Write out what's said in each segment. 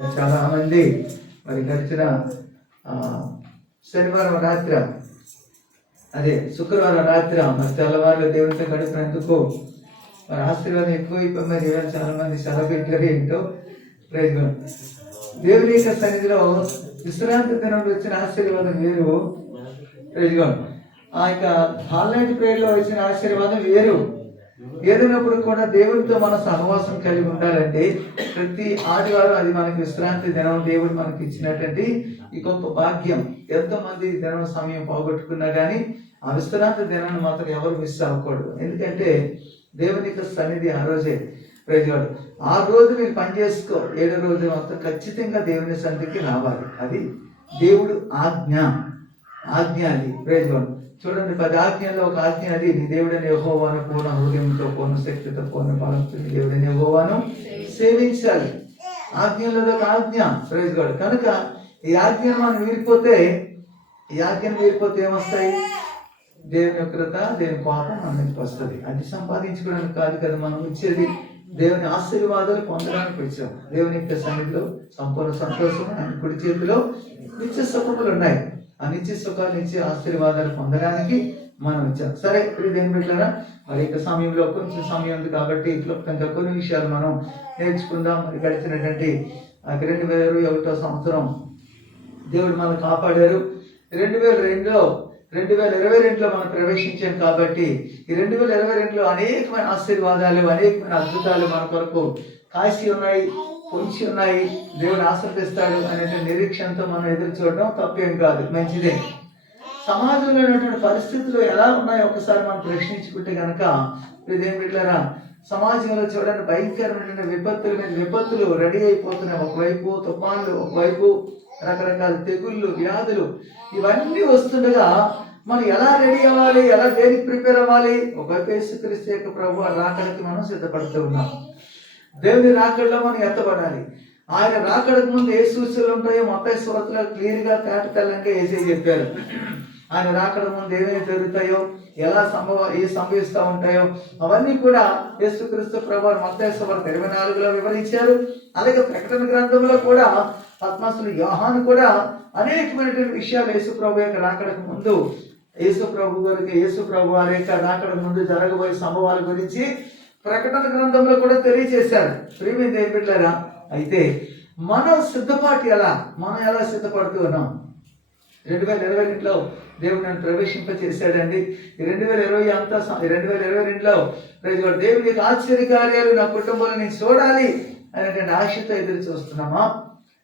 చాలా మంది మరి గడిచిన శనివారం రాత్రి శుక్రవారం రాత్రి మరి తెల్లవారులు దేవునితో గడిపినందుకు మరి ఆశీర్వాదం ఎక్కువైపోయి మరి చాలా మంది సెలబ్రేటరీ ఏంటో ప్రైజ్ దేవుని యొక్క సన్నిధిలో విశ్రాంతి దినం వచ్చిన ఆశీర్వాదం వేరు. ప్రైజ్ ఆ యొక్క హాల్ నైట్ ప్రేయర్ లో వచ్చిన ఆశీర్వాదం వేరు. ఏదైనప్పుడు కూడా దేవుడితో మన సహవాసం కలిగి ఉండాలంటే ప్రతి ఆదివారం అది మనకి విశ్రాంతి దినం దేవుడు మనకి ఇచ్చినటువంటి ఈ గొప్ప భాగ్యం. ఎంతో మంది దినం సమయం పోగొట్టుకున్నా కానీ ఆ విశ్రాంతి దినాన్ని మాత్రం ఎవరు మిస్ అవ్వకూడదు. ఎందుకంటే దేవుని యొక్క సన్నిధి ఆ రోజే. ప్రైజ్గాడు ఆ రోజు మీరు పని చేసుకో, 7వ రోజు మాత్రం ఖచ్చితంగా దేవుని సన్నిధికి రావాలి. అది దేవుడు ఆజ్ఞ అది. ప్రైజ్గాడు చూడండి, 10 ఆజ్ఞల్లో ఒక ఆజ్ఞ అది, నీ దేవుడని యెహోవాను పూర్ణ హృదయంతో, పూర్ణ శక్తితో, పూర్ణ బలంతో నీ దేవుడని యెహోవాను సేవించాలి. ఆజ్ఞలో ఒక ఆజ్ఞ. Praise God. కనుక ఈ ఆజ్ఞను మనం వీరిపోతే ఏమొస్తాయి? దేవుని యొక్కత, దేవుని కోపం మన మీదకి వస్తుంది. అది సంపాదించుకోవడానికి కాదు కదా మనం ఇచ్చేది, దేవుని ఆశీర్వాదాలు పొందడానికి వచ్చాం. దేవుని యొక్క సన్నిధిలో సంపూర్ణ సంతోషం, ఆయన కుడి చేతిలో నిత్య సుఖములు ఉన్నాయి. ఆ నిత్య సుఖాలు ఇచ్చే ఆశీర్వాదాలు పొందడానికి మనం వచ్చాం. సరే, ఇప్పుడు దేని పెట్టారా మరి ఇక సమయంలో కొంచెం సమయం ఉంది కాబట్టి క్లుప్తంగా కొన్ని విషయాలు మనం నేర్చుకుందాం. మరి గడిచినటువంటి 2021 సంవత్సరం దేవుడు మనం కాపాడారు. 2022లో మనం ప్రవేశించాం కాబట్టి ఈ 2022లో అనేకమైన ఆశీర్వాదాలు, అనేకమైన అద్భుతాలు మన కొరకు కాసి ఉన్నాయి, పొంచి ఉన్నాయి. దేవుడు ఆశీర్వదిస్తాడు అనే నిరీక్షణతో మనం ఎదురు చూడడం తప్పేం కాదు, మంచిదే. సమాజంలో ఉన్నటువంటి పరిస్థితులు ఎలా ఉన్నాయో ఒకసారి మనం ప్రశ్నించుకుంటే కనుక ఇదేం బిడ్డలారా, సమాజంలో చూడండి భయంకరమైన విపత్తుల మీద విపత్తులు రెడీ అయిపోతున్నాయి. ఒకవైపు తుఫాన్లు, ఒకవైపు రకరకాల తెగుళ్ళు, వ్యాధులు ఇవన్నీ వస్తుండగా మనం ఎలా రెడీ అవ్వాలి, ఎలా దేనికి ప్రిపేర్ అవ్వాలి? ఒకవైపు యేసుక్రీస్తు యొక్క ప్రభువు రాకడకి మనం సిద్ధపడుతూ ఉన్నాం. దేవుని రాకడలో మనం ఎత్తబడాలి. ఆయన రాకడకు ముందు ఏ సూచనలు ఉంటాయో మత్తయి సువార్తలో క్లియర్ గా తేటతెల్లంగా యేసయ్య చెప్పారు. ఆయన రాకడ ముందు ఏమేమి జరుగుతాయో, ఎలా సంభవిస్తూ ఉంటాయో అవన్నీ కూడా యేసుక్రీస్తు ప్రభువు మత్తయి సువార్త 24లో వివరించారు. అలాగే ప్రకటన గ్రంథంలో కూడా పద్మస్తులు యోహాను కూడా అనేకమైనటువంటి విషయాలు యేసు ప్రభు యొక్క రాకడకు ముందు, యేసు ప్రభు వారి యొక్క రాకడకు ముందు జరగబోయే సంభవాల గురించి ప్రకటన గ్రంథంలో కూడా తెలియజేశారు. ప్రియమైన దేవుని బిడ్డలారా, అయితే మనం ఎలా సిద్ధపడుతూ ఉన్నాం? 2022లో దేవుడు నన్ను ప్రవేశింపచేశాడండి. 2022లో దేవుని యొక్క ఆశ్చర్య కార్యాలు నా కుటుంబంలో నేను చూడాలి అనేటువంటి ఆశతో ఎదురు చూస్తున్నామా?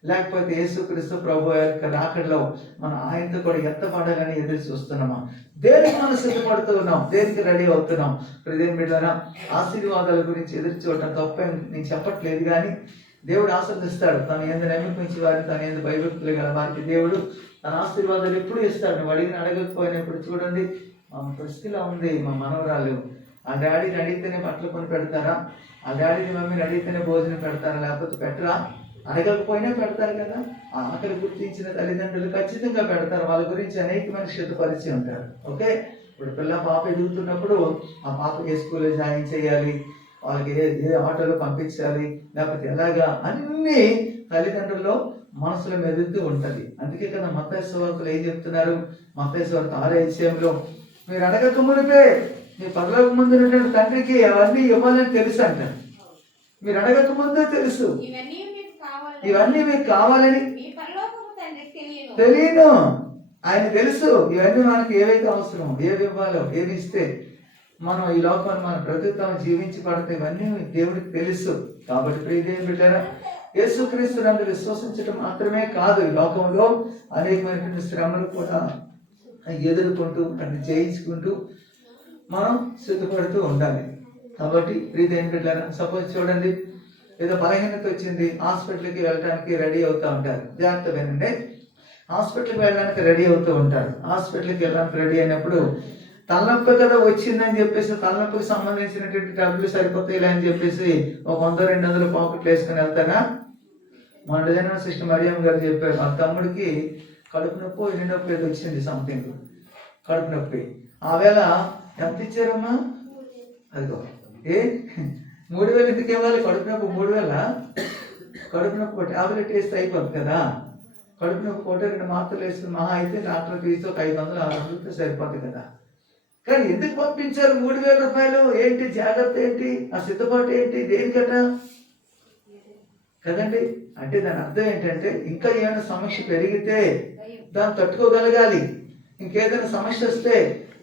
లేకపోతే యేసుక్రీస్తు ప్రభు యొక్క రాకడలో మనం ఆయనతో కూడా ఎత్తపడాలని ఎదురు చూస్తున్నామా? దేనికి మనం సిద్ధపడుతూ ఉన్నాం? దేనికి రెడీ అవుతున్నాం? ప్రదేని బిడ్డలారా, ఆశీర్వాదాల గురించి ఎదురు చూడటం తప్పేం నేను చెప్పట్లేదు, కానీ దేవుడు ఆశీర్వదిస్తాడు. తన యందు నమ్మిక వారిని, తన యందు భయభక్తులు గల వారికి దేవుడు తన ఆశీర్వాదాలు ఎప్పుడు ఇస్తాడు. నువ్వు అడగకపోయినప్పుడు చూడండి, మా పరిస్థితిలా ఉంది. మా మనవరాలు ఆ డాడీని అడిగితేనే బట్టలు కొని పెడతారా? ఆ డాడీని మమ్మీని అడిగితేనే భోజనం పెడతారా? లేకపోతే పెట్టరా? అడగకపోయినా పెడతారు కదా. ఆ ఆకలి గుర్తించిన తల్లిదండ్రులు ఖచ్చితంగా పెడతారు. వాళ్ళ గురించి అనేకమైన సిద్ధపరిచి ఉంటారు. ఓకే, ఇప్పుడు పాప ఎదుగుతున్నప్పుడు ఆ పాప ఏ స్కూల్లో జాయిన్ చేయాలి, వాళ్ళకి ఏ ఆటోలో పంపించాలి, లేకపోతే ఎలాగా, అన్ని తల్లిదండ్రుల్లో మనసులో మెదులుతూ ఉంటది. అందుకే కదా మత్తయి సువార్తలో ఏం చెప్తున్నారు? మత్తయి సువార్త 6:5లో మీరు అడగక మునిపే మీ పరలోక ముందు ఉన్నటువంటి తండ్రికి అవన్నీ ఇవ్వాలని తెలుసు అంటారు. మీరు అడగక ముందే తెలుసు ఇవన్నీ మీకు కావాలని తెలియను. ఆయన తెలుసు ఇవన్నీ మనకి ఏవైతే అవసరం, ఏవి ఇవ్వాలో, ఏవి ఇస్తే మనం ఈ లోకాన్ని మనం బ్రతుకుతాం, జీవించి పడితే ఇవన్నీ దేవుడికి తెలుసు. కాబట్టి ప్రియదేవుని బిడ్డలారా, యేసుక్రీస్తు నందు విశ్వసించడం మాత్రమే కాదు, ఈ లోకంలో అనేకమైనటువంటి శ్రమలు కూడా ఎదుర్కొంటూ వాటిని జయించుకుంటూ మనం సిద్ధపడుతూ ఉండాలి. కాబట్టి ప్రియదేవుని బిడ్డలారా, సపోజ్ చూడండి, ఏదో బలహీనత వచ్చింది, హాస్పిటల్కి వెళ్ళడానికి రెడీ అవుతూ ఉంటారు. జాగ్రత్త వినండి, హాస్పిటల్కి వెళ్ళడానికి రెడీ అవుతూ ఉంటారు. హాస్పిటల్కి వెళ్ళడానికి రెడీ అయినప్పుడు తలనొప్పి కదా వచ్చిందని చెప్పేసి తలనొప్పికి సంబంధించినటువంటి డబ్బులు సరిపోతాయి అని చెప్పేసి ఒక 100-200 పాకెట్లు వేసుకుని వెళ్తారా? మన డిజైనర్ సిస్టర్ మరియమ్మ గారు చెప్పారు, మా తమ్ముడికి కడుపు నొప్పి, ఎన్ని నొప్పి ఏదో వచ్చింది, సంథింగ్ కడుపు నొప్పి. ఆవేళ ఎంత ఇచ్చారమ్మా? అదిగో 3000 ఎందుకు ఇవ్వాలి? కడుపు నొప్పి 3000 కడుపు నొప్పి టాబ్లెట్ వేస్తే అయిపోద్ది కదా. కడుపు నొప్పి పూట 2 మాత్రలు వేస్తే మహా అయితే డాక్టర్ ఫీజు ఒక 500 600 సరిపోతుంది కదా. కానీ ఎందుకు పంపించారు 3000 రూపాయలు? ఏంటి జాగ్రత్త ఏంటి? ఆ సిద్ధపాటు ఏంటి? దేనికట కదండి. అంటే దాని అర్థం ఏంటంటే ఇంకా ఏమైనా సమస్య పెరిగితే దాన్ని తట్టుకోగలగాలి, ఇంకేదైనా సమస్య వస్తే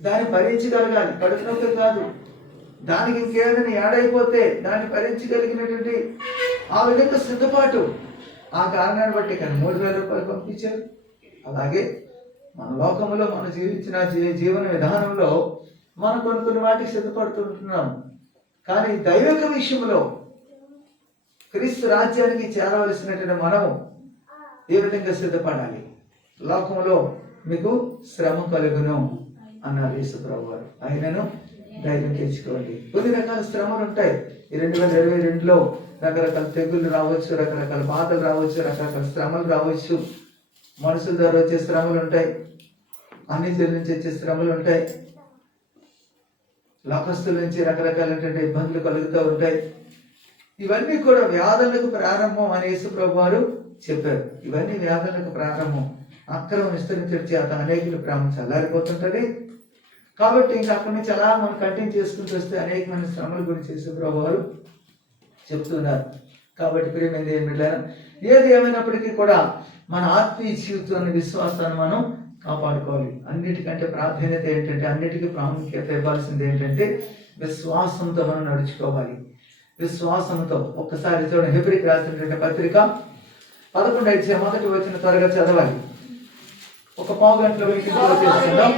దాన్ని భరించగలగాలి. కడుపు నొప్పి కాదు, దానికి ఇంకేదైనా యాడ్ అయిపోతే దాన్ని భరించగలిగినటువంటి ఆ విధంగా సిద్ధపాటు. ఆ కారణాన్ని బట్టి కానీ 3000 రూపాయలు పంపించారు. అలాగే మన లోకంలో మనం జీవించిన జీవన విధానంలో మనం కొన్ని వాటికి సిద్ధపడుతుంటున్నాం. కానీ దైవిక విషయంలో క్రీస్తు రాజ్యానికి చేరవలసినటువంటి మనము ఏ విధంగా సిద్ధపడాలి? లోకంలో మీకు శ్రమ కలుగును అన్నారు యేసుప్రభువు వారు. ఆయనను ధైర్యం తెచ్చుకోండి. కొన్ని రకాల శ్రమలు ఉంటాయి. ఈ 2022లో రకరకాల తెగుళ్ళు రావచ్చు, రకరకాల బాధలు రావచ్చు, రకరకాల శ్రమలు రావచ్చు. మనుషుల ద్వారా వచ్చే శ్రమలు ఉంటాయి, అన్ని నుంచి వచ్చే శ్రమలు ఉంటాయి, లోకస్తుల నుంచి రకరకాలైనటువంటి ఇబ్బందులు కలుగుతూ ఉంటాయి. ఇవన్నీ కూడా వ్యాధులకు ప్రారంభం అని యేసుప్రభువు వారు చెప్పారు. ఇవన్నీ వ్యాధులకు ప్రారంభం. అక్రమం విస్తరించడం చేత అనేకుల ప్రేమ చల్లారిపోతుంటది. కాబట్టి ఇంకా అక్కడి నుంచి అలా మనం కంటిన్యూ చేసుకుంటూ వస్తే అనేకమైన శ్రమల గురించి యేసుప్రభువు వారు చెప్తున్నారు. కాబట్టి ప్రియమైన దేవుని బిడ్డలారా, ఏది ఏమైనప్పటికీ కూడా మన ఆత్మీయ జీవితాన్ని, విశ్వాసాన్ని మనం కాపాడుకోవాలి. అన్నిటికంటే ప్రాధాన్యత ఏంటంటే, అన్నిటికీ ప్రాముఖ్యత ఇవ్వాల్సింది ఏంటంటే విశ్వాసంతో మనం నడుచుకోవాలి. విశ్వాసంతో ఒక్కసారి చూడండి, హెబ్రీకి రాసినటువంటి పత్రిక 11 మొదటి వచనం త్వరగా చదవాలి. ఒక పావు గంటలో చేసుకుందాం.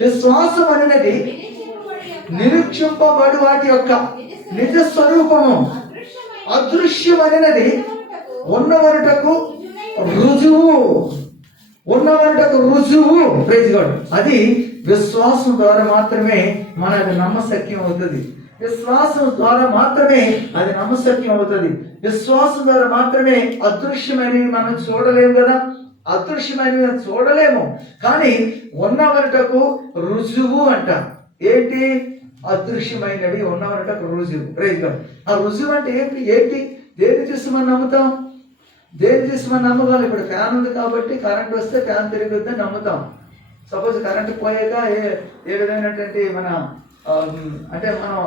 విశ్వాసం అనేది నిరీక్షింపబడు వాటి యొక్క నిజ స్వరూపము, అదృశ్యమైనది ఉన్నవరుటకు రుజువు. ఉన్నవరుటకు రుజువు. Praise God. అది విశ్వాసం ద్వారా మాత్రమే మనది నమ్మశక్యం అవుతుంది. విశ్వాసం ద్వారా మాత్రమే అది నమ్మశక్యం అవుతుంది. విశ్వాసం ద్వారా మాత్రమే అదృశ్యమైనవి మనం చూడలేము కదా. అదృశ్యమైనవి చూడలేము, కానీ ఉన్నవరుటకు రుజువు అంట. ఏంటి? అదృశ్యమైనవి ఉన్నవరుటకు రుజువు. Praise God. ఆ రుజువు అంటే ఏంటి? దేన్ని చూసి మనం నమ్ముతాం? దేన్ని చూసి మనం నమ్మగలం? ఇప్పుడు ఫ్యాన్ ఉంది కాబట్టి కరెంట్ వస్తే ఫ్యాన్ తిరుగుతుందని నమ్ముతాం. సపోజ్ కరెంట్ పోయాక ఏ విధమైనటువంటి మన అంటే మనం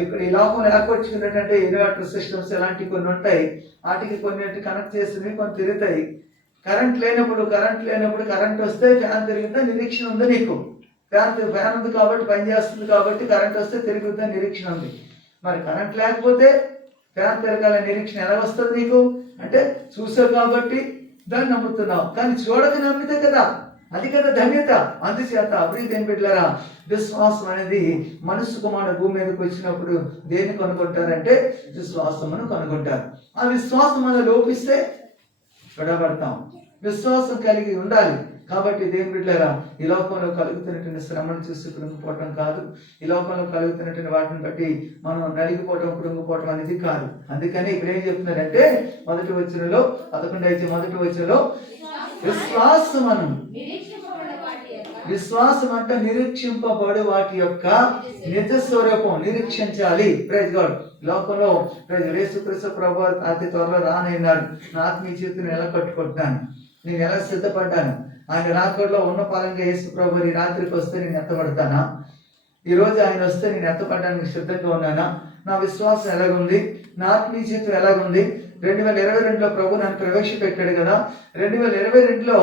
ఇక్కడ ఈ లోకంలో ఏర్పరచుకున్నటువంటి ఇన్వర్టర్ సిస్టమ్స్ ఇలాంటివి కొన్ని ఉంటాయి. వాటికి కొన్ని కనెక్ట్ చేసినవి కొన్ని తిరుగుతాయి. కరెంట్ లేనప్పుడు కరెంట్ వస్తే ఫ్యాన్ తిరుగుతుందని నిరీక్షణ ఉంది నీకు. ఫ్యాన్ ఉంది కాబట్టి పని చేస్తుంది, కాబట్టి కరెంట్ వస్తే తిరుగుతుందని నిరీక్షణ ఉంది. మరి కరెంట్ లేకపోతే ఫ్యాన్ తిరగాలని నిరీక్షణ ఎలా వస్తుంది నీకు? అంటే చూసావు కాబట్టి దాన్ని నమ్ముతున్నావు. కానీ చూడక నమ్మితే కదా, అది కదా ధన్యత. అందుచేత ప్రియమైన బిడ్డలారా, విశ్వాసం అనేది మనసుకు మన భూమి మీదకి వచ్చినప్పుడు దేన్ని కనుగొంటారంటే విశ్వాసమును కనుగొంటారు. ఆ విశ్వాసం మనం లోపిస్తే విడబడతాం. విశ్వాసం కలిగి ఉండాలి. కాబట్టి దేవుని బిడ్డలారా, ఈ లోకంలో కలుగుతున్నటువంటి శ్రమను చూసి కృంగిపోవటం కాదు. ఈ లోకంలో కలుగుతున్నటువంటి వాటిని బట్టి మనం నలిగిపోవటం, కృంగిపోవటం అనేది కాదు. అందుకని ఇక్కడ ఏం చెప్తున్నారంటే మొదటి వచనంలో 11 మొదటి వచనంలో విశ్వాసం అంటే నిరీక్షింపబడు వాటి యొక్క నిజ స్వరూపం నిరీక్షించాలి. Praise God. లోకంలో యేసుక్రీస్తు ప్రభువు అతి త్వరలో రానైనాడు. నా ఆత్మీయ జీవితాన్ని ఎలా కట్టుకుంటున్నాను, నేను ఎలా సిద్ధపడ్డాను, ఆయన రాకడలో ఉన్న పరంగా యేసు ప్రభు ఈ రాత్రికి వస్తే నేను ఎత్తపడతానా? ఈ రోజు ఆయన వస్తే నేను ఎత్తపడడానికి సిద్ధంగా ఉన్నానా? నా విశ్వాసం ఎలాగుంది? నా ఆత్మీయ జీవితం ఎలాగుంది? 2022లో ప్రభు నన్ను ప్రవేశపెట్టాడు కదా. 2022లో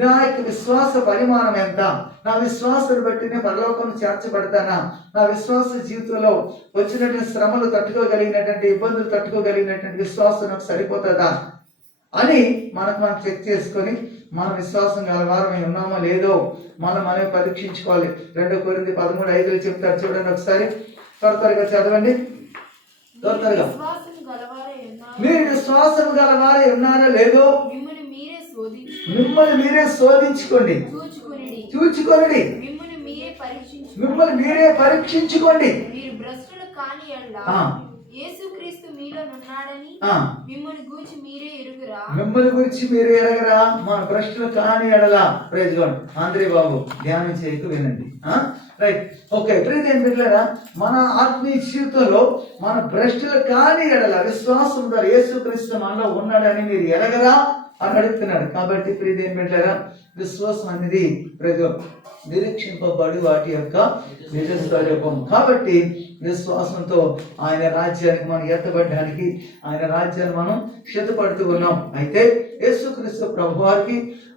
నా యొక్క విశ్వాస పరిమాణం ఎంత? నా విశ్వాసాన్ని బట్టి నేను పరలోకం చేర్చబడతానా? నా విశ్వాస జీవితంలో వచ్చినటువంటి శ్రమలు తట్టుకోగలిగినటువంటి, ఇబ్బందులు తట్టుకోగలిగినటువంటి విశ్వాసం నాకు సరిపోతుందా అని మనం చెక్ చేసుకొని మన విశ్వాసం గలవారమై ఉన్నామో లేదో మనమే పరీక్షించుకోవాలి. 2 కొరింథీ 13:5 చెప్తారు చూడండి ఒకసారి. త్వరగా చదవండి, త్వరగా. మీరు విశ్వాసం గలవారే ఉన్నారో లేదో మిమ్మల్ని మీరే శోధించుకోండి, చూచుకొనిడి, మిమ్మల్ని మీరే పరీక్షించుకోండి. యేసుక్రీస్తు మీలో ఉన్నాడని మిమ్మల్ని గూర్చి మీరే ఎరుగురా. మిమ్మల్ని గురించి మీరే ఎరగరా. మన భ్రష్టులు కాని ఎడలా. Praise God. ఆంధ్రే బాబు ధ్యానం చేయకు వినండి. Right, okay. ప్రైజ్ ఏం పెట్టలేరా, మన ఆత్మీయ జీవితంలో మన భ్రష్టులు కాని ఎడల విశ్వాసం ద్వారా యేసుక్రీస్తు మనలో ఉన్నాడని మీరు ఎరగరా అని అడుగుతున్నాడు. కాబట్టి ప్రీతి ఏం పెట్టారా, విశ్వాసం అనేది నిరీక్షింపబడి వాటి యొక్క నిజ స్వరూపం. కాబట్టి విశ్వాసంతో ఆయన రాజ్యానికి మనం ఎత్తబడడానికి, ఆయన రాజ్యాన్ని మనం సిద్ధపడుతూ ఉన్నాం. అయితే యేసుక్రీస్తు ప్రభు వారికి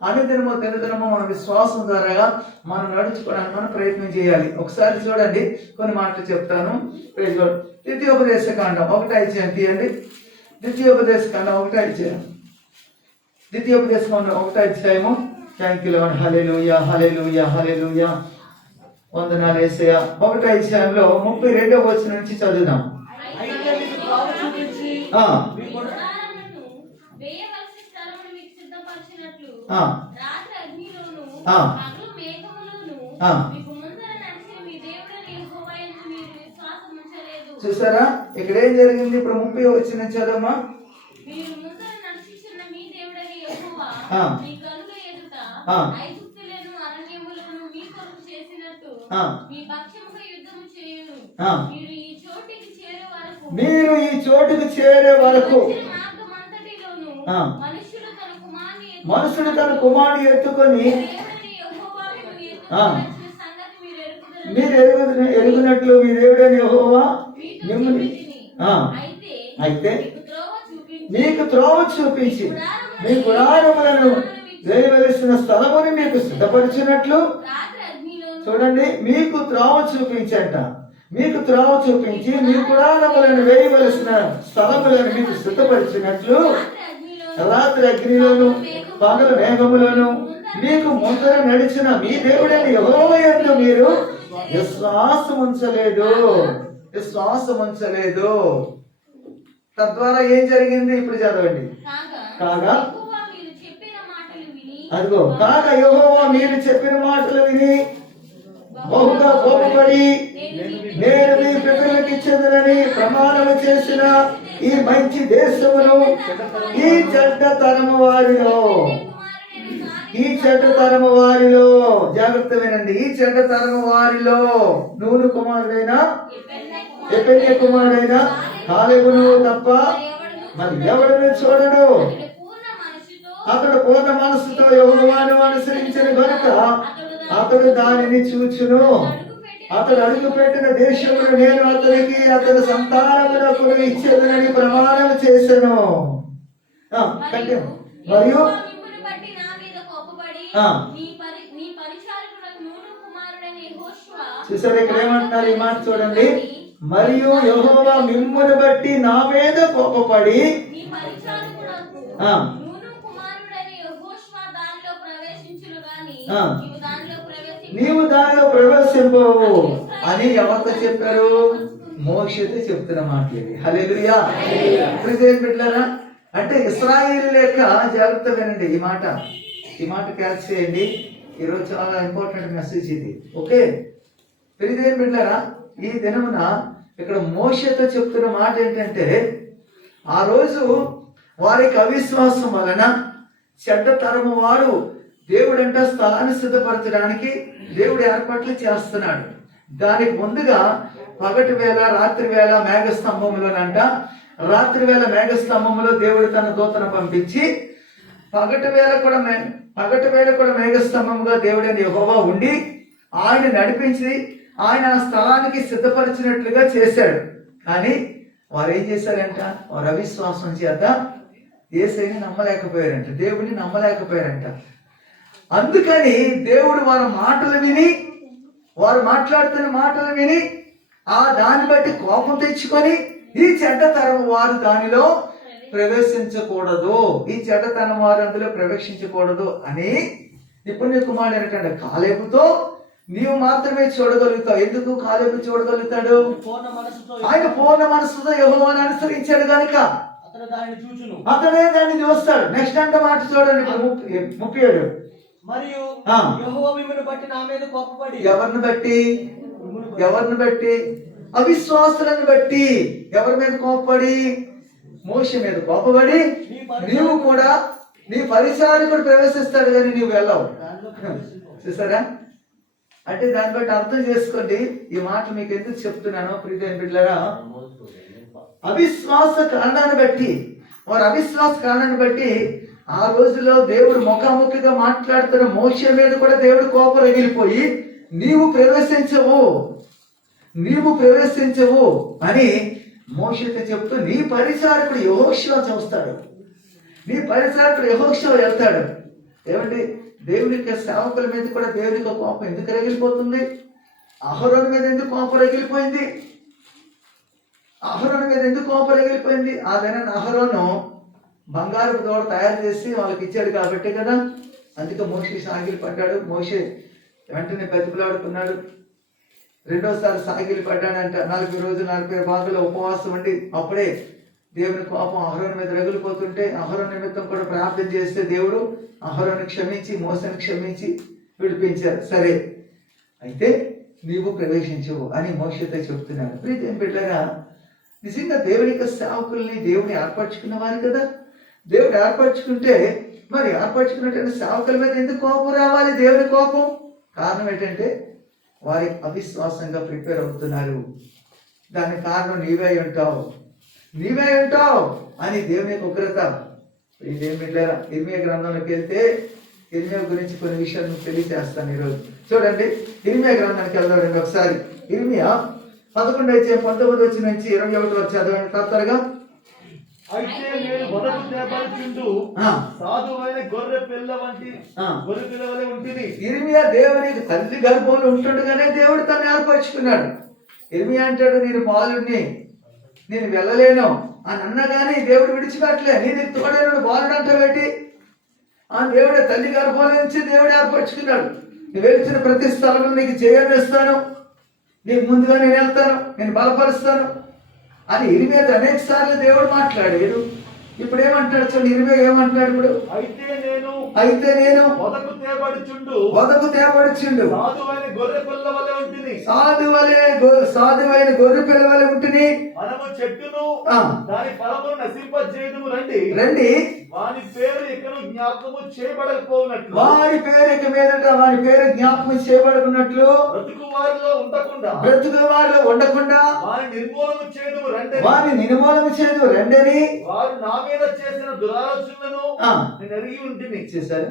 అనుదినము దినదినము మన విశ్వాసం ద్వారా మనం నడుచుకోవడానికి మనం ప్రయత్నం చేయాలి. ఒకసారి చూడండి, కొన్ని మాటలు చెప్తాను. ద్వితీయోపదేశ కాండం 1 తీయండి. ద్వితీయోపదేశ కాండం 1 ద్వితీయోపదేశ కాండం 1 థ్యాంక్ యూ లార్డ్. హల్లెలూయా, హల్లెలూయా, హల్లెలూయా. వందనాలు యేసయ్యా. 1 32వ వచనం నుంచి చదువుదాం. చూసారా ఇక్కడ ఏం జరిగింది? ఇప్పుడు 30వ వచనం చదవమ్మా. మీరు ఈ చోటుకు చేరే వరకు మనుషుడు తన కుమారుని ఎత్తుకొని మీరు ఎరుగునట్లు మీ దేవుడని యెహోవా మిమ్మల్ని అయితే మీకు త్రోవ చూపించి మీ గుడారములను వేయవలసిన స్థలముని మీకు సిద్ధపరిచినట్లు. చూడండి, మీకు త్రోవ చూపించంట. మీకు త్రోవ చూపించి మీ గుడారములను వేయవలసిన స్థలములను మీకు సిద్ధపరిచినట్లు రాత్రి అగ్నిలోను పగలు మేఘములోను మీకు ముందర నడిచిన మీ దేవుడని యెహోవా యందు మీరు విశ్వాసం ఉంచలేదు. తద్వారా ఏం జరిగింది? ఇప్పుడు చదవండి. కాగా అదిగో కాగా యెహోవా మీరు చెప్పిన మాటలు విని బహుగా కోపపడి నేను మీ పితరులకు ఇచ్చేదనని ప్రమాణము చేసిన ఈ మంచి దేశమును ఈ చెడ్డ తరము వారిలో జాగ్రత్త వినండి. ఈ చెడ్డ తరము వారిలో నూను కుమారుడైన ఎపెన్య కుమారుడైన కాలేబును తప్ప మరి ఎవరిని చూడడు. అతడు పూర్ణ మనసుతో యెహోవాను అనుసరించిన గనుక అతడు దానిని చూచును. అతడు అడుగు పెట్టిన దేశమును నేను అతనికి అతని సంతానమునకు ఇచ్చేదనని ప్రమాణం చేశాను. మరియు చూసారు ఇక్కడ ఏమంటున్నారు? ఈ మాట చూడండి. మరియు యెహోవా మిమ్మును బట్టి నా మీద కోపపడి నీవు దానిలో ప్రవేశింపవు అని ఎవరితో చెప్పారు? మోషేతో చెప్తున్న మాటలు ఇవి. హల్లెలూయా. బిడ్డలారా, అంటే ఇశ్రాయేలు యొక్క జాగ్రత్త వినండి. ఈ మాట క్యాచ్ చేయండి. ఈరోజు చాలా ఇంపార్టెంట్ మెసేజ్ ఇది. ఓకే, ప్రియమైన బిడ్డలారా, ఈ దినమున ఇక్కడ మోషేతో చెప్తున్న మాట ఏంటంటే, ఆ రోజు వారికి అవిశ్వాసం వలన చెడ్డ తరము వారు దేవుడంట స్థలాన్ని సిద్ధపరచడానికి దేవుడు ఏర్పాట్లు చేస్తున్నాడు. దానికి ముందుగా పగటి వేళ రాత్రి వేళ మేఘస్తంభంలోనంట, రాత్రి వేళ మేఘస్తంభంలో దేవుడు తన దూతను పంపించి పగటి వేళ కూడా మేఘస్తంభంగా దేవుడైన యెహోవా ఉండి ఆయన నడిపించి ఆయన ఆ స్థలానికి సిద్ధపరిచినట్లుగా చేశాడు. కానీ వారు ఏం చేశారంట? వారు అవిశ్వాసం చేత యేసయ్యని నమ్మలేకపోయారంట, దేవుడిని నమ్మలేకపోయారంట. అందుకని దేవుడు వారి మాటలు విని, వారు మాట్లాడుతున్న మాటలు విని ఆ దాన్ని బట్టి కోపం తెచ్చుకొని ఈ చెడ్డతరం వారు దానిలో ప్రవేశించకూడదు, ఈ చెడ్డతనం వారు అందులో ప్రవేశించకూడదు అని నిపుణ్య కుమారుడు ఏంటంటే కాలేబుతో నీవు మాత్రమే చూడగలుగుతావు. ఎందుకు కాలేబు చూడగలుగుతాడు? ఆయన పూర్ణ మనసుతో యెహోవాను అనుసరించాడు కనుక అతడే దాన్ని చూస్తాడు. నెక్స్ట్ అంటే మాట చూడండి 37. మరియు యెహోవా మిమ్మును బట్టి నా మీద కోపపడి. ఎవరిని బట్టి? అవిశ్వాసులను బట్టి. ఎవరి మీద కోపపడి? మోషే మీద కోపపడి నీవు కూడా నీ పరిచారకుడు ప్రవేశిస్తాడు కానీ నీవు వెళ్ళవు. చూసారా? అంటే దాన్ని బట్టి అర్థం చేసుకోండి. ఈ మాట మీకు ఎందుకు చెప్తున్నాను ప్రియమైన బిడ్డలారా, అవిశ్వాస కారణాన్ని బట్టి, వారి అవిశ్వాస కారణాన్ని బట్టి ఆ రోజులో దేవుడు ముఖాముఖిగా మాట్లాడుతున్న మోషే మీద కూడా దేవుడు కోపం రగిలిపోయి నీవు ప్రవేశించవు అని మోషేతో చెప్తూ నీ పరిచారకుడు యెహోషువ చూస్తాడు, నీ పరిచారకుడు యెహోషువ వెళ్తాడు. ఏమండి, దేవునికి సేవకుల మీద కూడా దేవునికి కోపం ఎందుకు రగిలిపోతుంది? అహరోను మీద ఎందుకు కోపం రగిలిపోయింది? అహరోను మీద ఎందుకు కోపం రగిలిపోయింది? ఆ దినాన అహరోను బంగారు దూడ తయారు చేసి వాళ్ళకి ఇచ్చాడు కాబట్టి కదా, అందుకే మోషే సాగిలి పడ్డాడు. మోషే వెంటనే బతికులాడుకున్నాడు. రెండోసారి సాగిలి పడ్డాడంట. 40 రోజులు 40 భాగాలు ఉపవాసం ఉండి అప్పుడే దేవుని కోపం అహరోను మీద రగిలిపోతుంటే అహరోను నిమిత్తం కూడా ప్రార్థన చేస్తే దేవుడు అహరోను క్షమించి మోసను క్షమించి విడిపించారు. సరే, అయితే నీవు ప్రవేశించవు అని మోషేతో చెప్తున్నాడు. ప్రీతి బిడ్డగా, నిజంగా దేవుని యొక్క సేవకుల్ని దేవుని ఏర్పరచుకున్న వారు కదా. దేవుడు ఏర్పరచుకుంటే మరి ఏర్పరచుకున్నటువంటి సేవకుల మీద ఎందుకు కోపం రావాలి? దేవుని కోపం కారణం ఏంటంటే వారి అవిశ్వాసంగా ప్రిపేర్ అవుతున్నారు. దానికి కారణం నీవే ఉంటావు అని దేవుని యొక్క ఉగ్రత. ఇదేం బిడ్డలారా, ఇర్మియా గ్రంథంలోకి వెళ్తే ఇర్మియా గురించి కొన్ని విషయాలు మీకు తెలియజేస్తాను ఈరోజు. చూడండి, ఇర్మియా గ్రంథానికి వెళ్దాం ఒకసారి. ఇర్మియా 11:19 నుంచి 21 చదవండి త్వరగా. అయితే నేను మొదటి తేబడుచుండు సాధువైన గొర్రె పిల్ల వంటి గొర్రె పిల్ల వలె ఉంటుంది. ఇర్మియా దేవునికి తల్లి గర్భంలో ఉంటుండగానే దేవుడు తను ఏర్పరచుకున్నాడు. ఇర్మియా అంటాడు, నేను బాలుడిని, నేను వెళ్ళలేను అని అన్నగాని దేవుడు విడిచిపెట్టలే. నేను తోడైన బాలుడు అంటావేటి? ఆ దేవుడే తల్లి గర్భంలో నుంచి దేవుడు ఏర్పరచుకున్నాడు. నువ్వు వెళ్తున్న ప్రతి స్థలంలో నీకు చేయనిస్తాను, నీకు ముందుగా నేను వెళ్తాను, నేను బలపరుస్తాను అని ఇర్మియాతో అనేక సార్లు దేవుడు మాట్లాడాడు. ఇప్పుడు ఏమంటాడు చూడండి, ఇర్మియా ఏమంటున్నాడు ఇప్పుడు? అయితే నేను వదకు తేబడుచుండు సాధువైన గొర్రె పిల్ల వలె ఉంటుంది. సాధువైన గొర్రె పిల్ల వలె ఉంటుంది. మనము చెట్టును దాని ఫలమును నశింపజేయుదుము రండి. వాని పేరు ఇకను జ్ఞాపకము చేయబడకపోనట్లు, వారి పేరు ఇక మీదట వారి పేరు జ్ఞాపకం చేయబడుకున్నట్లు బ్రతుకు వారిలో ఉండకుండా వాని నిర్మూలము చేయదు రండని వారు నా మీద చేసిన దురాలోచనలను నేను ఎరిగి ఉంటుంది. చేశారు,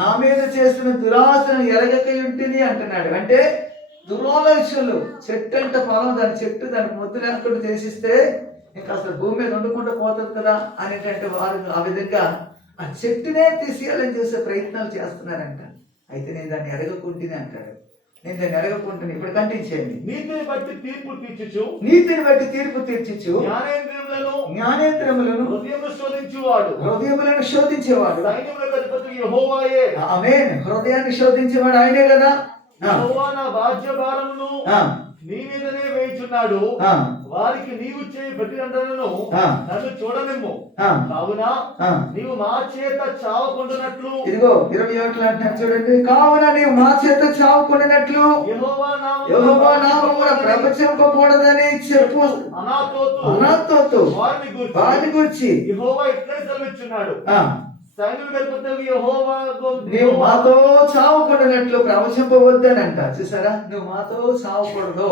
నా మీద చేసిన దురాశను ఎరగక ఉంటుంది అంటున్నాడు. అంటే దురాలోచనలు, చెట్టు అంటే ఫలం, దాని చెట్టు దానికి ముద్దు లేకుండా చేసిస్తే ఇంకా అసలు భూమి మీద ఉండకుండా పోతుంది కదా అనేటంటే వారు ఆ విధంగా ఆ చెట్టునే తీసేయాలని చేసే ప్రయత్నాలు చేస్తున్నారంట. అయితే నేను దాన్ని ఎరగకుంటేనే అంటాడు. నేను దాన్ని ఎరగకుంటున్నా. ఇప్పుడు కంటించేయండి. నీతిని బట్టి తీర్పు తీర్చుచు జ్ఞానేంద్రములను హృదయములను శోధించేవాడు ఆమేన్. హృదయాన్ని శోధించేవాడు ఆయనే కదా. యెహోవా నా రాజ్యభారమును నీ మీదనే వేయుచున్నాడు. వారికి నీవు చేయి ప్రతిదండనను నన్ను చూడనిమ్ము. కావున నీవు మా చేత చావకుండానట్లు, ఇదిగో 21 అంటున్నాడు చూడండి, కావున నీవు మా చేత చావకుండానట్లు యెహోవా నామమున ప్రవచింపకూడదని చెప్పు అనాతోతు వారిని గూర్చి యెహోవా ఇట్లనే సెలవిచ్చున్నాడు. నీవు మాతో చావకూడనట్లు ప్రవచింపవద్దని అంట. చూసారా, నువ్వు మాతో చావకూడదు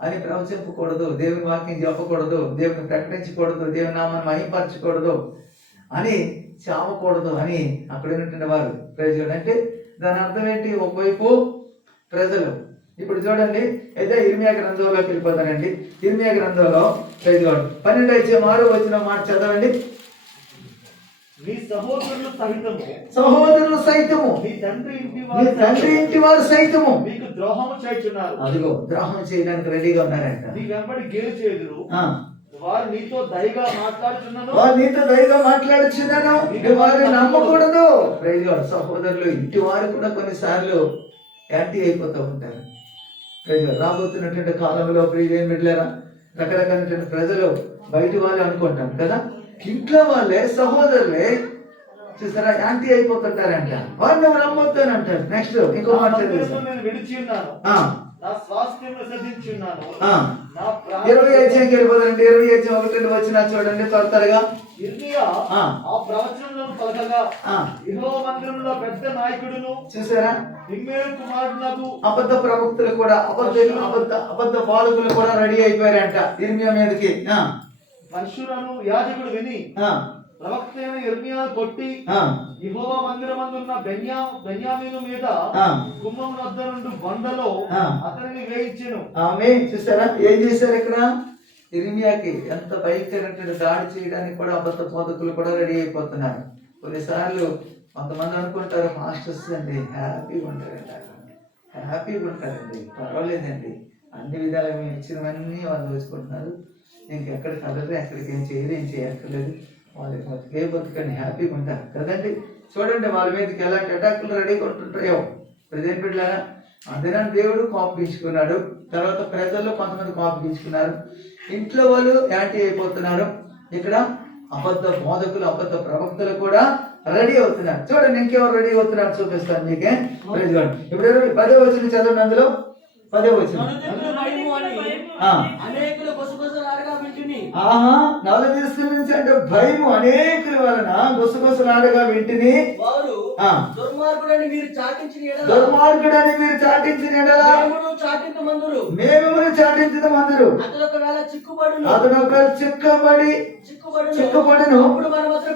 అని ప్రవచింపకూడదు, దేవుని వాక్యం చెప్పకూడదు, దేవుని ప్రకటించకూడదు, దేవుని నామాన్ని మహింపరచకూడదు అని చావకూడదు అని అక్కడ ఉన్నటువంటి వారు ప్రజలు. అంటే దాని అర్థం ఏంటి? ఒకవైపు ప్రజలు. ఇప్పుడు చూడండి, అయితే ఇర్మియా గ్రంథంలోకి వెళ్ళిపోతానండి. ఇర్మియా గ్రంథంలో 12:6 మాట చదవండి. నీ సహోదరులు సైతము నీ తండ్రి ఇంటి వారు సైతము నీకు ద్రోహము చేయుచున్నారు. అదిగో ద్రోహం చేయడానికి రెడీగా ఉన్నారంట. నీ వెంబడి గేలు చేయుదురు. వారు నీతో దయగా మాట్లాడుచున్నాను, వారిని నమ్మకూడదు. సహోదరులు ఇంటి వారు కూడా కొన్నిసార్లు యాంటీ అయిపోతూ ఉంటారు. రాబోతున్నటువంటి కాలంలో ప్రియమైన బిడ్డలారా, రకరకాల ప్రజలు బయట వాళ్ళు అనుకుంటాం కదా, ఇంట్లో వాళ్ళే సహోదరులే చూసారా యాంటీ అయిపోతుంటారంట. వాళ్ళు నువ్వు నమ్మొద్దు అని అంటారు. నెక్స్ట్ ఇంకో మాట నా స్వాస్థ్యం విసర్జించున్నాను. ఆ. నా 25 వెళ్ళిపోదండి. 25:1-2 వచ్చిన చూడండి త్వరగా. ఇర్మియా ఆ. ఆ ప్రవచనంలో పలకగా ఆ. యెహోవా మందిరంలో పెద్ద నాయకుడును చూసారా, ఇమ్మేలు కుమారునకు అబద్ధ ప్రవక్తలు కూడా అబద్ధ బాలుకులు కూడా రెడీ అయిపోయారంట ఇర్మియా మీదకి. ఆ. పరశురను యాజకుడు విని ఆ. ప్రవక్త అయిన ఇర్మియాను కొట్టి ఆ. యెహోవా మందిరమందున్న బెన్యామీను మీద ఆ. గుమ్మం వద్ద నుండి బండలో ఆ. అతనిని వేయించెను. ఆమె చూసారా ఏం చేశారు ఇక్కడ? ఇర్మియాకి ఎంత భయంకరమైన దాడి చేయడానికి కూడా అబద్ధ బోధకులు కూడా రెడీ అయిపోతున్నారు. కొన్నిసార్లు కొంతమంది అనుకుంటారు మాస్టర్స్ అండి హ్యాపీగా ఉంటారండి, హ్యాపీగా ఉంటారండి, పర్వాలేదండి, అన్ని విధాలు మేము ఇచ్చినవన్నీ వాళ్ళు దోచుకుంటున్నారు, ఇంకెక్కడ కదలరు, ఎక్కడికి ఏం చేయరు, ఏం చేయక్కర్లేదు, వాళ్ళకి బతికే బతుకండి, హ్యాపీగా ఉంటారు కదండి. చూడండి వాళ్ళ మీదకి ఎలాంటి అటాకులు రెడీగా ఉంటుంటాయో. ప్రజెంట్ బిడ్డలారా, అదేనా దేవుడు కోపగించుకున్నాడు. తర్వాత ప్రజల్లో కొంతమంది కోపగించుకున్నారు. ఇంట్లో వాళ్ళు యాంటీ అయిపోతున్నారు. ఇక్కడ అబద్ధ బోధకులు అబద్ధ ప్రవక్తలు కూడా రెడీ అవుతున్నారు. చూడండి ఇంకెవరు రెడీ అవుతున్నారు చూపిస్తాను మీకే. ఇప్పుడు 10వ వచనం చదవండి. అందులో 10వ వచనం. అనేకులు గుసగుసలాడగా వింటిని. ఆహా, 4 దివసాల నుంచి అంటే భయము అనేకుల వలన గుసగుసలాడగా వింటిని. వారు ఆ. దుర్మార్గుడని మీరు చాటించిన ఎడల దుర్మార్గుడని మీరు చాటించిన ఎడల మేమును చాటించ మందురు. మేము చాటించిన మందురు. అతడు ఒకవేళ చిక్కుబడును. అతను ఒక చిక్కుబడును. అప్పుడు మనం అతను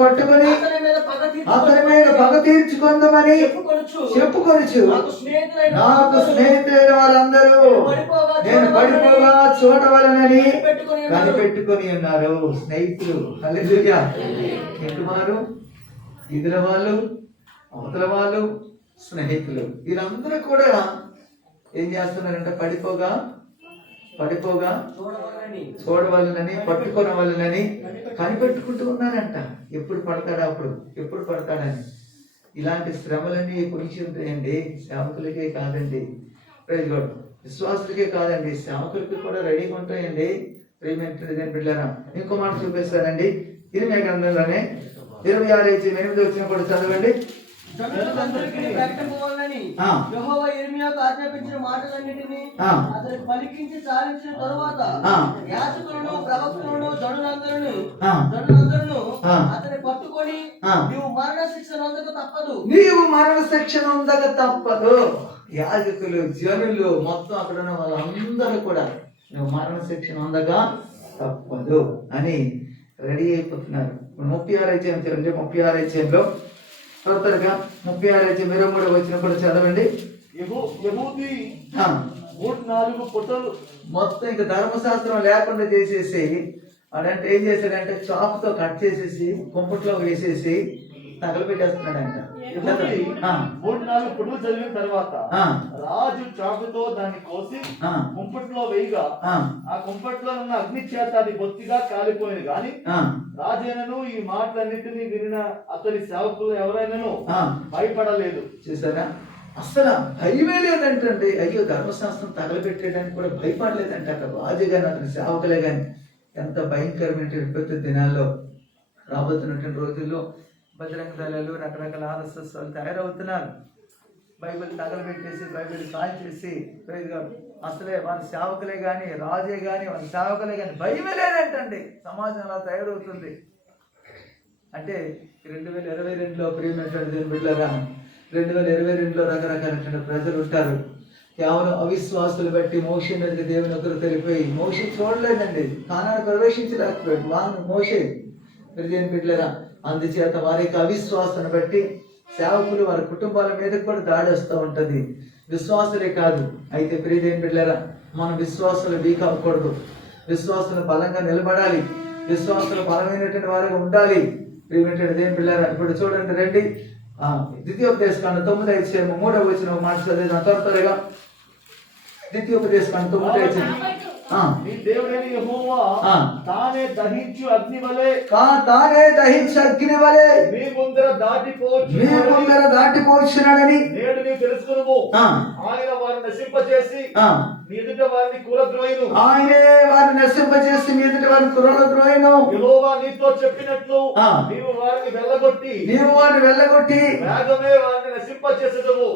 పట్టుకొని అతని మీద పగ తీర్చుకుందామని చెప్పుకొనుచు నాకు స్నేహితులైన వారందరూ నేను పడిపోగా చూడవలనని కనిపెట్టుకొని ఉన్నారు. స్నేహితులు హల్లెలూయా. ఎటువారు? ఇదిల వాళ్ళు, అవతల వాళ్ళు, స్నేహితులు, వీళ్ళందరూ కూడా ఏం చేస్తున్నారంటే పడిపోగా చూడవలనని పట్టుకోనవలనని కనిపెట్టుకుంటూ ఉన్నారంట. ఎప్పుడు పడతాడని. ఇలాంటి శ్రమలన్నీ పొంచి ఉంటాయండి. సేవకులకే కాదండి, ప్రైజ్ గాడ్, విశ్వాసులకే కాదండి, సేవకులకి కూడా రెడీగా ఉంటాయండి. ప్రేమ బిడ్డలారా, ఇంకో మాట చూపిస్తానండి. ఇర్మియా గ్రంథంలోనే 26:8 వచ్చిన కూడా చదవండి. జనులందరికీ ప్రకటింపవలెనని యెహోవా యిర్మీయాకు ఆజ్ఞాపించిన మాటలన్నిటిని అతనికి పలికించి చాలించిన తరువాత యాజకులను ప్రవక్తలను జనులందరూ అతన్ని పట్టుకొని నీవు మరణ శిక్ష నొందక తప్పదు. యాజకులు, జనులు, మొత్తం అక్కడ ఉన్న వాళ్ళందరూ కూడా నువ్వు మరణ శిక్ష నొందగా తప్పదు అని రెడీ అయిపోతున్నారు. 36 అధ్యాయం చూడండి. 36 అధ్యాయంలో త్వరగా 36:23 వచ్చిన కూడా చదవండి. యెహూదీ 3-4 పుటలు మొత్తం ఇంకా ధర్మశాస్త్రం లేకుండా చేసేసి అడంటే ఏం చేశాడంటే చాకుతో కట్ చేసేసి కుంపట్లో వేసేసి తగలబెట్టేస్తున్నాడంట. 3-4 పుటలు చదివిన తర్వాత రాజు చాకుతో దాన్ని కోసి కుంపట్లో వేయగా ఆ కుంపట్లో ఉన్న అగ్ని చేత అది బొత్తిగా కాలిపోయింది. కానీ రాజైనను ఈ మాటలన్నిటినీ వినిన అతని సేవకులు ఎవరైనాను భయపడలేదు. చూసారా, అసలు భయమే లేదంటండి. అయ్యో, ధర్మశాస్త్రం తగలబెట్టేయడానికి కూడా భయపడలేదంట అక్కడ రాజు గాని అతని సేవకులే గాని. ఎంత భయంకరమైన విపత్తు దినాల్లో రాబోతున్నటువంటి రోజుల్లో బజరంగ దళాలు, రకరకాల ఆర్ఎస్ఎస్ వాళ్ళు తయారవుతున్నారు. బైబిల్ తగలబెట్టేసి, బైబిల్ కాల్చేసి, అసలే వాళ్ళ సేవకులే కానీ, రాజే కానీ, వాళ్ళ సేవకులే కానీ భయమే లేదంటండి. సమాజం అలా తయారవుతుంది. అంటే 2022లో ప్రియమైనటువంటి బిడ్డలారా, 2022లో రకరకాల ప్రజలు ఉంటారు. కేవలం అవిశ్వాసులు బట్టి మోషే మీదకి దేవుని ఒకరు తెలిపోయి మోషే చూడలేదండి, కానాడు ప్రవేశించలేకపోయాడు మోషే. ప్రియమైన బిడ్డలారా, అందుచేత వారి యొక్క అవిశ్వాసాన్ని బట్టి సేవకులు వారి కుటుంబాల మీద కూడా దాడి వస్తూ ఉంటది. విశ్వాసులే కాదు. అయితే ప్రియమైన బిడ్డలారా, మన విశ్వాసాలు వీక్ అవ్వకూడదు. విశ్వాసాలు బలంగా నిలబడాలి. విశ్వాసాలు బలమైనటువంటి వారుగా ఉండాలి. ప్రియమైనటువంటి దేవుని బిడ్డలారా, ఇప్పుడు చూడండి రండి. ద్వితీయోపదేశకాండం 9:3 వచ్చిన మాట చదివిన త్వరగా. ద్వితీయోపదేశకాండం 9:3. నీ దేవుడైన యెహోవా తానే దహించు అగ్ని వలె మీ ముందర దాటిపోచున్నాడని నేడు నీవు తెలుసుకొనుము. ఆయన వారిని నశింపజేసి మీ ఎదుట వారిని కూలద్రోయును. యెహోవా నీతో చెప్పినట్లు నీవు వారిని వెళ్ళగొట్టి వేగమే వారిని నశింపజేసెదవు.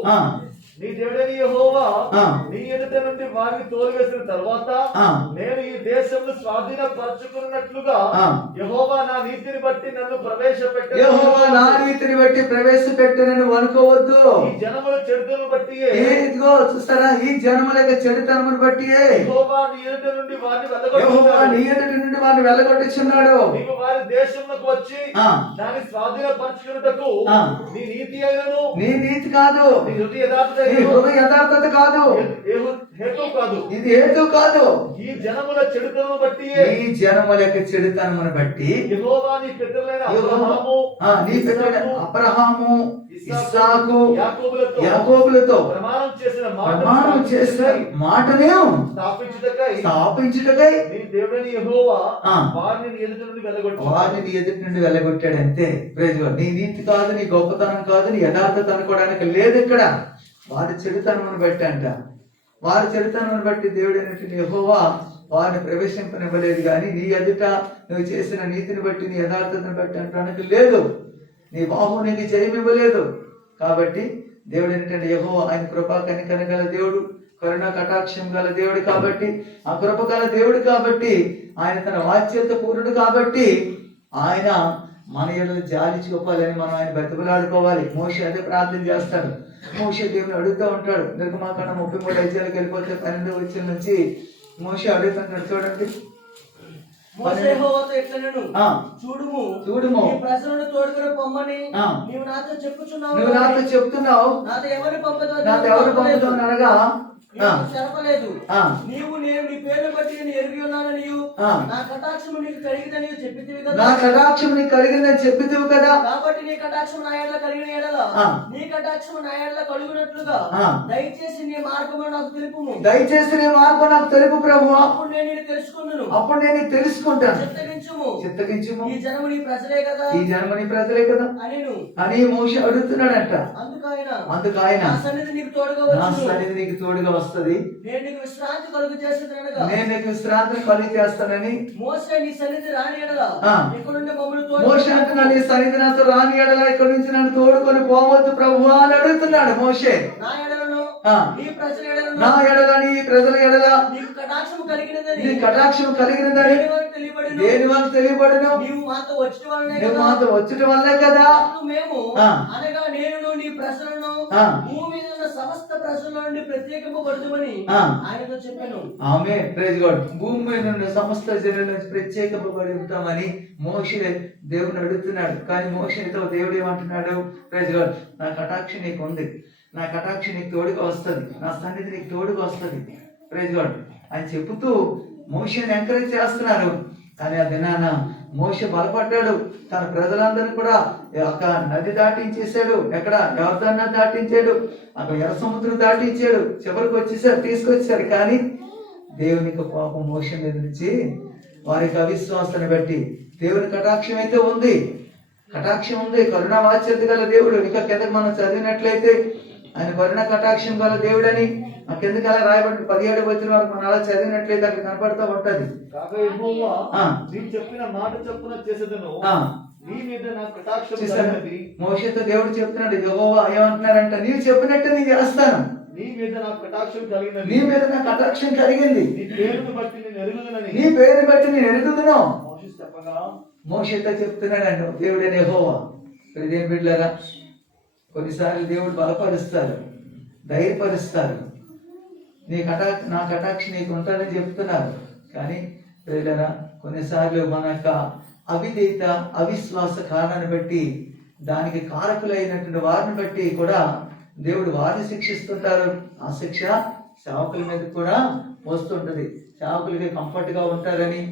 నీ దేవుడైన యెహోవా ఆ. నీ ఎదుట నుండి వారిని తోలివేసిన తర్వాత ఆ. నేను ఈ దేశంలో స్వాధీనపరచుకున్నట్లుగా ఆ. యెహోవా నా నీతిని బట్టి నన్ను ప్రవేశపెట్టాను. యెహోవా నా నీతిని బట్టి ప్రవేశపెట్టనని అనుకోవద్దు. ఈ జనముల చెడుతను బట్టి ఇదిగో చూస్తారా, ఈ జనముల యొక్క చెడుతనమును బట్టి యెహోవా నీ ఎదుట నుండి వారిని యెహోవా వెళ్ళగొట్టుచున్నాడు. నీ ఎదుటి నుండి వారిని వెళ్ళగొట్టుచున్నాడు. నీవు వారి దేశంలోకి వచ్చి ఆ. దాన్ని స్వాధీనపరచుకున్నటకు ఆ. నీ నీతి అయినను నీ నీతి కాదు, నీ హృదయ యథార్థత నీ అయినను హృదయ యథార్థత కాదు, హేతు కాదు. ఇది హేతు కాదు. ఈ జనముల చెడుతను బట్టి ఈ జనముల యొక్క చెడుతనమును బట్టి యెహోవా నీ పితరులైన అబ్రహాము, నీ పితరులైన అబ్రహాము, ఇస్సాకు, యాకోబులతో యాకోబులతో ప్రమాణం చేసిన ప్రమాణం చేసిన మాటనే స్థాపించుటకై నీ దేవుడైన యెహోవా ఆ. వారిని నీ ఎదుట నుండి వెళ్ళగొట్టు. వారిని నీ ఎదుటి నుండి వెళ్ళగొట్టాడు అంతే. Praise God. నీ నీతి కాదు, నీ గొప్పతనం కాదు, నీ యథార్థత అనుకోవడానికి లేదు ఇక్కడ. వారి చెడుతనమును బట్టి అంట. వారి చెడుతనమును బట్టి దేవుడైనటువంటి యెహోవా వారిని ప్రవేశింపనివ్వలేదు. కానీ నీ ఎదుట నువ్వు చేసిన నీతిని బట్టి, నీ యథార్థతను బట్టి అంటానికి లేదు. నీ బాహు నీకు జయమివ్వలేదు. కాబట్టి దేవుడు ఏంటంటే యెహోవా ఆయన కృపా కనికరం గల దేవుడు, కరుణ కటాక్షం గల దేవుడు కాబట్టి, ఆ కృప గల దేవుడు కాబట్టి, ఆయన తన వాచ్యత పూర్ణుడు కాబట్టి ఆయన మన ఎడల జాలి చూపాలని మనం ఆయన బతిమలాడుకోవాలి. మోషే అదే ప్రార్థన చేస్తాడు. మోషే దేవుని అడుగుతూ ఉంటాడు. నిర్గమాకాండం 33 అధ్యాయాలకు వెళ్ళిపోతే 12వ వచనం నుంచి మోషే అడుగుతున్నాడు. చూడండి. మోషే యెహోవాతో ఇట్లనెను, ఆ. చూడుము చూడుము. ఈ ప్రజలను తోడుకొని పొమ్మని ఆ. నీవు నాతో చెప్పుచున్నావు. నువ్వు నాతో చెప్తున్నావు, నాతో ఎవరు పంపుతావు? నాతో ఎవరు పంపుతావు అనగా చెప్పలేదు. ఆ. నీవు నేను నీ పేరు బట్టి నేను ఎరిగి ఉన్నాను. నీవు ఆ. నా కటాక్షము నీకు కలిగిదని నీవు చెప్పితివి నా కదా. కటాక్షం నీకు కలిగిందని చెప్పితివి కదా. కాబట్టి నీ కటాక్షం నా ఎడల కలిగిన ఎడల ఆ. నీ కటాక్షం నా ఎడల కలుగునట్లుగా ఆ. దయచేసి నీ మార్గము నాకు తెలుపుము. దయచేసి నీ మార్గం నాకు తెలుపు ప్రభువా. అప్పుడు నేను నిన్ను తెలుసుకున్నాను. అప్పుడు నేను నీకు తెలుసుకుంటాను. చిత్తగించుము. చిత్తగించుము. ఈ జనము నీ ప్రజలే కదా ఈ జన్మని ప్రజలే కదా అనిను. అని మోషే అడుగుతున్నాడంట. అందుకు ఆయన నా సన్నిధి నీకు తోడుగా నా వచ్చును. సన్నిధి నీకు తోడుగా వస్తది, నేను నీకు విశ్రాంతి కలుగు చేసేదనగా నేను నీకు విశ్రాంతిని కలిగి చేస్తానని. మోసే నీ సన్నిధి రాని ఎడల ఆ. ఇక్కడ నుండి మమ్మల్ని మోషే తోడు అంటున్నా, నీ సన్నిధి నాతో రాని ఎడల ఇక్కడి నుంచి నన్ను తోడుకొని పోవద్దు ప్రభువా అని అడుగుతున్నాడు మోషే. నా ఎడలను ఆ. నీ ప్రజల ఎడలను నా ఎడల, నీ ప్రజల ఎడల నీకు కటాక్షము కలిగినదని నీ కటాక్షం కలిగినదని దేని వలన తెలియబడును. దేని వల్ల తెలియబడును? నీవు మాతో వచ్చిన వలనే నువ్వు కదా. మాతో వచ్చటం వల్లే కదా. అప్పుడు మేము ఆ. అనగా నేను నీ ప్రజలను ఆ. భూమి మీద ఉన్న సమస్త ప్రజల నుండి ప్రత్యేకింపబడుతుమని ఆ. ఆయనతో చెప్పాను. ఆమె ప్రైజ్ గాడ్. భూమి మీద ఉన్న సమస్త జనుల నుంచి ప్రత్యేకపడి ఉంటామని మోషే దేవుని అడుగుతున్నాడు. కానీ మోషేతో దేవుడు ఏమంటున్నాడు? ప్రైజ్ గాడ్, నా కటాక్ష నీకు ఉంది, నా కటాక్ష నీకు తోడుగా వస్తుంది, నా సన్నిధి నీకు తోడుగా వస్తుంది. ప్రైజ్ గాడ్ అని చెబుతూ మోషేని ఎంకరేజ్ చేస్తున్నారు. కానీ ఆ దినాన మోషే బలపడ్డాడు. తన ప్రజలందరినీ కూడా ఒక నది దాటించేశాడు. ఎక్కడ? యోర్దాను నది దాటించాడు. అక్కడ ఎర్ర సముద్రం దాటించాడు. చివరికి వచ్చేసాడు, తీసుకొచ్చాడు. కానీ దేవునికి పాపం మోషే మీద నుంచి వారికి అవిశ్వాసాన్ని బట్టి దేవుని కటాక్షం అయితే ఉంది, కటాక్షం ఉంది. కరుణ వాచ్యత గల దేవుడు. ఇంకా కిందకి మనం చదివినట్లయితే ఆయన కరుణ కటాక్షం గల దేవుడని ఆ కిందకి అలా రాయబడి 17వ వచనం వరకు మనం అలా చదివినట్లయితే అక్కడ కనపడుతూ ఉంటది. కాగా యెహోవా ఆ. నీవు చెప్పిన మాట చొప్పున చేసేదను. ఆ. నీ మీద నాకు కటాక్షం చూసారా? కలిగినది. మోషేతో దేవుడు చెప్తున్నాడు, యెహోవా ఏమంటున్నారంట, నీవు చెప్పినట్టు నేను చేస్తాను, నీ మీద నాకు కటాక్షం కలిగినది. నీ మీద నాకు కటాక్షం కలిగింది, నీ పేరును బట్టి నేను ఎరుగుదునని నీ పేరుని బట్టి నేను ఎరుగుదును. మోషే చెప్పగా మోషేతో చెప్తున్నాడు దేవుడైన యెహోవా. ఇదేం బిడ్డలారా, కొన్నిసార్లు దేవుడు బలపరుస్తారు, ధైర్యపరుస్తారు. నా కటాక్ష నీకు ఉంటుందని చెప్తున్నారు. కానీ బిడ్డలారా, కొన్నిసార్లు మన యొక్క అవిధేయత, అవిశ్వాస కారణాన్ని బట్టి, దానికి కారకులైనటువంటి వారిని బట్టి కూడా దేవుడు వారిని శిక్షిస్తుంటారు. ఆ శిక్ష సేవకుల మీద కూడా వస్తుంటది. సేవకులకి కంఫర్ట్ గా ఉంటారని,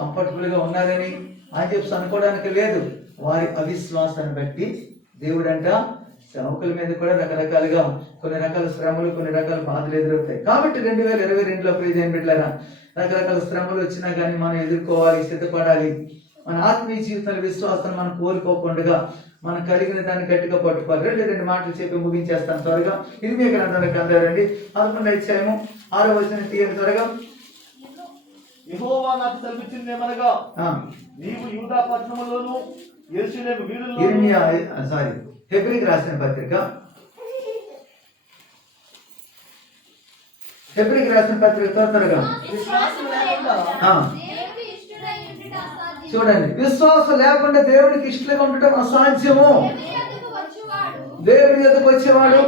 కంఫర్టబుల్ గా ఉన్నారని అని చెప్పి అనుకోవడానికి లేదు. వారి అవిశ్వాసాన్ని బట్టి దేవుడంట సేవకుల మీద కూడా రకరకాలుగా కొన్ని రకాల శ్రమలు, కొన్ని రకాల బాధలు ఎదురవుతాయి. కాబట్టి 2022లో ప్రియమైన బిడ్డలారా, రకరకాల శ్రమలు వచ్చినా కానీ మనం ఎదుర్కోవాలి, సిద్ధపడాలి. మన ఆత్మీయ జీవితంలో విశ్వాసాన్ని మనం కోల్పోకుండా మనం కలిగిన దాన్ని గట్టిగా పట్టుకోవాలి. రెండు మాటలు చెప్పి ముగించేస్తాను త్వరగా. ఇది మీ గ్రంథంలోకి అందారండి. 11వ అధ్యాయము 6వ వచనం తీయండి త్వరగా. యెహోవా నాకు సెలవిచ్చింది ఏమనగా, నీవు యూదా పట్టణములోను యెరూషలేము వీధుల్లోను హెబ్రీకి రాసిన పత్రిక హెబ్రీకి రాసిన పత్రిక త్వరగా విశ్వాసము లేకుండా ఆ. దేవుడు ఇష్టుడై ఉండుట అసాధ్యం. చూడండి, విశ్వాసం లేకుండా దేవుడికి ఇష్టంగా ఉండటం అసాధ్యము. దేవుని యొద్దకు వచ్చువాడు దేవుడి ఎదుకు వచ్చేవాడు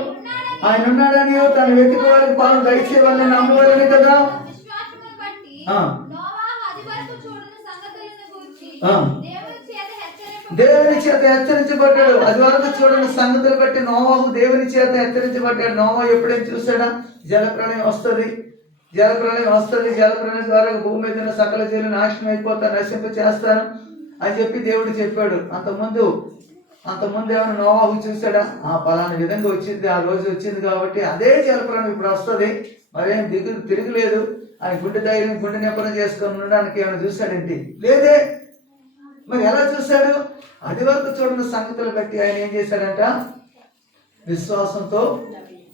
ఆయన ఉన్నాడని తన వెతుకోవాలని పాలన దయచేవాలని నమ్మవాలని కదా. విశ్వాసమును బట్టి ఆ. నోవాహు అది వరకు చూడని సంగతులను గూర్చి ఆ. దేవుని చేత దేవుని చేత హెచ్చరించబడ్డాడు. అది వరకు చూడండి సంగతులు బట్టి నోవాహు దేవుని చేత హెచ్చరించబడ్డాడు. నోవా ఎప్పుడైనా చూసాడా? జలప్రళయం వస్తుంది, జలప్రళయం వస్తుంది, జలప్రళయం ద్వారా భూమి మీద ఉన్న సకల జీవులు నాశనం అయిపోతాను, నశింప చేస్తాను అని చెప్పి దేవుడు చెప్పాడు. అంతకుముందు ఏమైనా నోవాహు చూసాడా? ఆ పలానా విధంగా వచ్చింది, ఆ రోజు వచ్చింది కాబట్టి అదే జలప్రళయం ఇప్పుడు వస్తుంది, మరేం తిరగలేదు అని గుండె ధైర్యం గుండె నింపన చేసుకొని ఉండడానికి ఏమైనా చూశాడేంటి? లేదే. మరి ఎలా చూశాడు? అది వరకు చూడని సంగతులు బట్టి ఆయన ఏం చేశాడంట? విశ్వాసంతో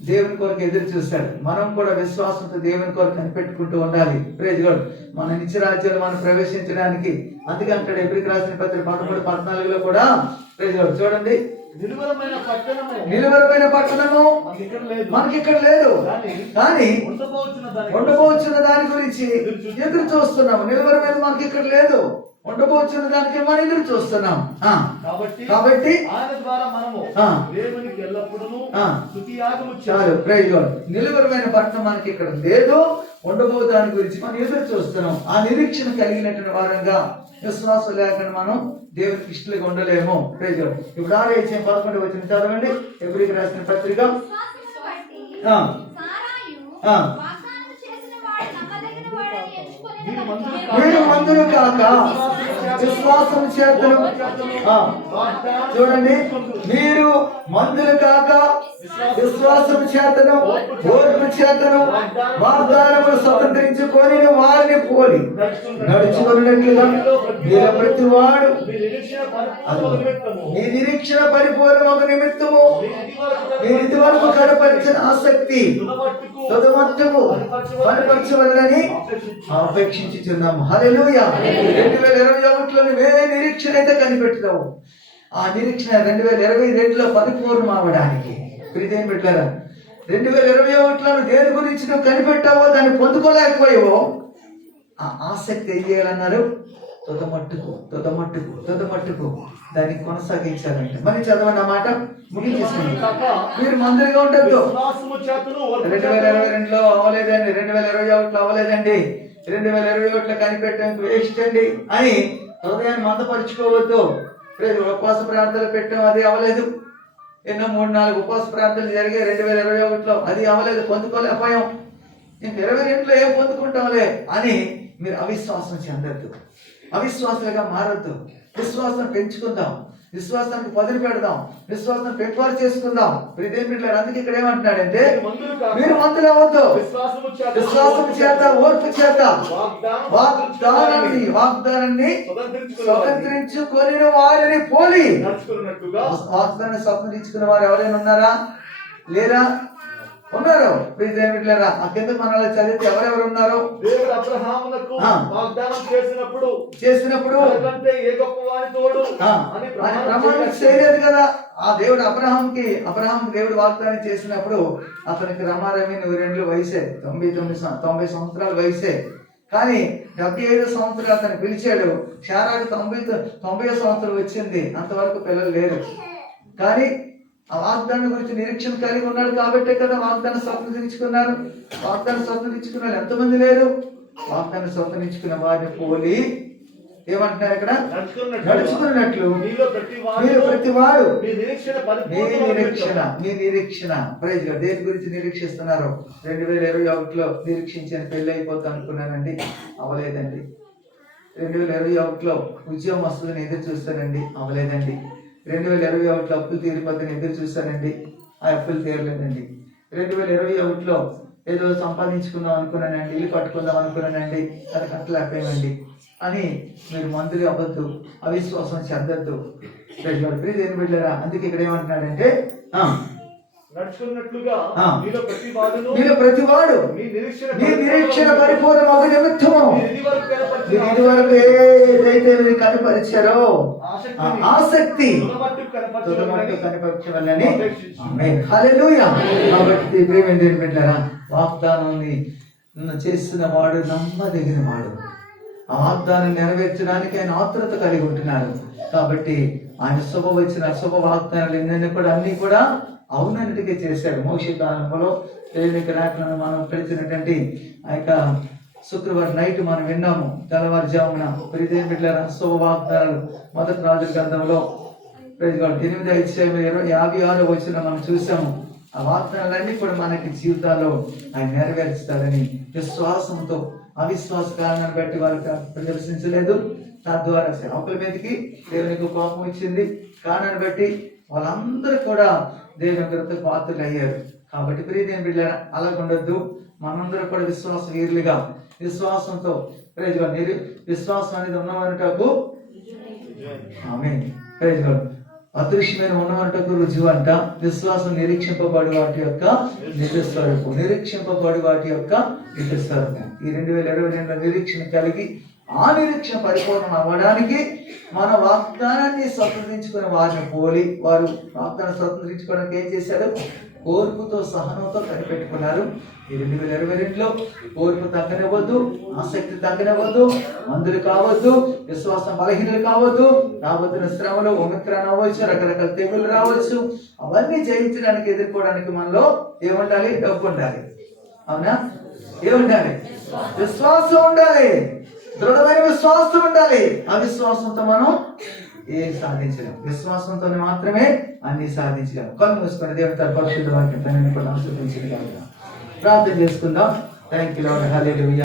దేవుని కొరకు ఎదురు చూశాడు. మనం కూడా విశ్వాసంతో దేవుని కొరకు కనిపెట్టుకుంటూ ఉండాలి. Praise God. మన నిత్య రాజ్యాలు మనం ప్రవేశించడానికి అందుకే అంటాడు హెబ్రీకి రాసిన పత్రిక 13:14 కూడా. Praise God. చూడండి, నిలువరమైన పట్టణము నిలువరమైన పట్టణము మనకి ఇక్కడ లేదు, కానీ ఉండబోచున్న దాని గురించి ఎదురు చూస్తున్నాము. నిలువరమైన మనకి ఇక్కడ లేదు, ఉండబోచున్న దానికి మనం ఎదురు చూస్తున్నాం. కాబట్టి ఆయన ద్వారా మనము ఆ. దేవునికి ఎల్లప్పుడూ ఆ. స్తుతియాగము చాలు. Praise God. నిలువరమైన పట్టణం మనకి ఇక్కడ లేదు, ఉండబో దాని గురించి మనం ఎదురు చూస్తున్నాం. ఆ నిరీక్షణ కలిగినటువంటి వారంగా విశ్వాసం లేకుండా మనం దేవునికి ఇష్టలుగా ఉండలేము. Praise God. ఇప్పుడు 6:11 వచ్చిన చదవండి హెబ్రీకి రాసిన పత్రిక. విశ్వాసమును బట్టి ఆ. సారాయు ఆ. వాగ్దానము చేసిన వాడు నమ్మదగిన వాడని ఎంచుకొనిన మీరు మందులు కాక విశ్వాసం చేతను. ఆ. చూడండి, మీరు మందులు కాక విశ్వాసం చేతను ఓర్పు చేతను వాగ్దానములు స్వతంత్రించుకొని వారిని పోలి నడుచుకున్నట్లుగా మీరు ప్రతివాడు మీ నిరీక్షణ పరిపూర్ణ నిమిత్తము మీరు ఇదివరకు కనపరిచిన ఆసక్తి తొదమట్టుకు కనపరచవలనని అపేక్షించుచున్నాము. హల్లెలూయా. 2021లో నువ్వే నిరీక్షణ అయితే కనిపెట్టుతావు, ఆ నిరీక్షణ 2022లో పరిపూర్ణం అవడానికి. ప్రియదేని పెట్టారా, 2021లో దేని గురించి నువ్వు కనిపెట్టావో దాన్ని పొందుకోలేకపోయావో ఆ ఆసక్తి ఏం చేయాలన్నారు? తొదమట్టుకు దాన్ని కొనసాగించాలంటే. మరి చదవండి ఆ మాట ముగించేసుకోండి. మీరు మందులుగా ఉండద్దు. 2022లో అవ్వలేదండి, 2021లో అవ్వలేదండి, 2021లో కనిపెట్టడానికి వేస్ట్ అండి అని హృదయాన్ని మందపరుచుకోవద్దు. ఉపవాస ప్రార్థనలు పెట్టాం, అది అవ్వలేదు. ఎన్నో 3-4 ఉపవాస ప్రార్థనలు జరిగాయి 2021లో, అది అవ్వలేదు, పొందుకోలేకపోయాం. ఇంక 2022లో ఏం పొందుకుంటాంలే అని మీరు అవిశ్వాసం చెందద్దు, అవిశ్వాసాలుగా మారద్దు. విశ్వాసం పెంచుకుందాం, విశ్వాసానికి పదులు పెడదాం, విశ్వాసం పెట్టుబడి చేసుకుందాం. అందుకే ఇక్కడ ఏమంటున్నాడంటే మీరు మందులు అవ్వద్దు, విశ్వాసం చేత ఓర్పు చేత వాగ్దానాన్ని స్వతంత్రించుకొని వారిని పోలి. వాగ్దానాన్ని స్వతంత్రించుకున్న వారు ఎవరైనా ఉన్నారా? లేరా? ఉన్నారు. ప్రియదేమిట్లేరా, ఆ కింద మనలో చదివితే ఎవరెవరు ఉన్నారు? దేవుడు అబ్రహామునకు వాగ్దానం చేసినప్పుడు ఏ గొప్పవాని తోడు అని ప్రమాణం చేయలేదు కదా. ఆ దేవుడు అబ్రహాం దేవుడు వాగ్దానం చేసినప్పుడు అతనికి రమారమి 2 వయసే, 90 సంవత్సరాల వయసే. కానీ 75 సంవత్సరాలు అతను పిలిచాడు. శారాకు 90 సంవత్సరాలు వచ్చింది, అంతవరకు పిల్లలు లేరు. కానీ ఆ వాగ్దానం గురించి నిరీక్షణ కలిగి ఉన్నాడు కాబట్టే కదా వాగ్దానం స్వతంత్రించుకున్నారు. వాగ్దానం స్వతంత్రించుకున్న వాళ్ళు ఎంతమంది లేరు? వాగ్దానం స్వతంత్రించుకున్న వారిని పోలి ఏమంటున్నారు ఇక్కడ? నడుచుకున్నట్లు మీరు ప్రతివాడు మీ నిరీక్షణ ప్రైజ్ గా దేని గురించి నిరీక్షిస్తున్నారు? 2021లో నిరీక్షించిన పెళ్లి అయిపోతా అనుకున్నానండి, అవ్వలేదండి. 2021లో ఉద్యోగం వస్తుందని ఎదురు చూస్తానండి, అవ్వలేదండి. 2021లో అప్పులు తీరిపోతాను ఎదురు చూస్తానండి, ఆ అప్పులు తీరలేదండి. 2021లో ఏదో సంపాదించుకుందాం అనుకున్నానండి, ఇల్లు కట్టుకుందాం అనుకున్నానండి, అది కట్టలేకపోయానండి అని మీరు మందులు అవ్వద్దు, అవిశ్వాసం చెందద్దు. దేని బిడ్డరా, అందుకే ఇక్కడ ఏమంటున్నాడంటే నడుచుకున్నట్లుగా మీలో ప్రతివాడు మీ నిరీక్షణ పరిపూర్ణ నిమిత్తము ఇదివరకు ఏదైతే మీరు కనపరిచారో ఆసక్తి కనపరచవలని. హల్లెలూయా. కాబట్టి ప్రేమ దేని బిడ్డరా, వాగ్దానాన్ని చేస్తున్న వాడు నమ్మదగిన వాడు. ఆ వాగ్దానం నెరవేర్చడానికి ఆయన ఆతురత కలిగి ఉంటున్నారు. కాబట్టి ఆయన శుభ వాగ్దానాలు ఎన్నెన్ని కూడా అన్ని కూడా అవునన్నిటికీ చేశాడు. మోషే కాలంలో దేవుని లేఖనాలను మనం పెడుతున్నటువంటి ఆ యొక్క శుక్రవారం నైట్ మనం విన్నాము. తెల్లవారుజామున ప్రియదేవుని బిడ్డలారా శుభ వాగ్దానాలు మొదటి రాజుల గ్రంథంలో 8:56 వచ్చిన మనం చూసాము. ఆ వాగ్దానాలన్నీ కూడా మనకి జీవితాల్లో ఆయన నెరవేర్చుతాడని విశ్వాసంతో, అవిశ్వాస కారణాన్ని బట్టి వాళ్ళకి ప్రదర్శించలేదు. తద్వారా సేవకుల మీదకి దేవునికి కోపం వచ్చింది. కారణాన్ని బట్టి వాళ్ళందరూ కూడా దేవుని కృత పాత్రలు అయ్యారు. కాబట్టి ప్రియదేవుని బిడ్డలారా అలాగుండొద్దు. మనందరూ కూడా విశ్వాస వీరులుగా విశ్వాసంతో విశ్వాసం అనేది ఉన్నవారిటకు అదృశ్యమైన ఉన్నవారిటకు రుజువు అంట. విశ్వాసం నిరీక్షింపబడి వాటి యొక్క నిజస్వరూపం, నిరీక్షింపబడి వాటి యొక్క నిజస్వరూపం. ఈ 2022 నిరీక్షణ కలిగి ఆ నిరీక్షణ పరిపూర్ణం అవ్వడానికి మన వాగ్దానాన్ని స్వతంత్రించుకుని వారిని పోలి, వారు వాగ్దానం స్వతంత్రించుకోవడానికి ఏం చేశారు? ఓర్పుతో సహనంతో కనిపెట్టుకున్నారు. ఈ 2022లో ఓర్పు తగ్గనివ్వద్దు, ఆసక్తి తగ్గనివ్వద్దు, మందులు కావద్దు, విశ్వాసం బలహీనలు కావద్దు. రాబోతున్న శ్రమలు ఒమిక్రాన్ అవ్వచ్చు, రకరకాల తెగులు రావచ్చు. అవన్నీ జయించడానికి ఎదుర్కోవడానికి మనలో ఏముండాలి? డబ్బు ఉండాలి. అవునా? ఏముండాలి? విశ్వాసం ఉండాలి, దృఢమైన విశ్వాసం ఉండాలి. ఆ విశ్వాసంతో మనం ఏం సాధించలేం. విశ్వాసంతో మాత్రమే అన్ని సాధించలేము. కళ్ళు మూసుకొని దేవుని తన పరిశుద్ధ వాక్యం తనని కూడా ఆశీర్వదించగలగా ప్రార్థన చేసుకుందాం. Thank you lord. హల్లెలూయా.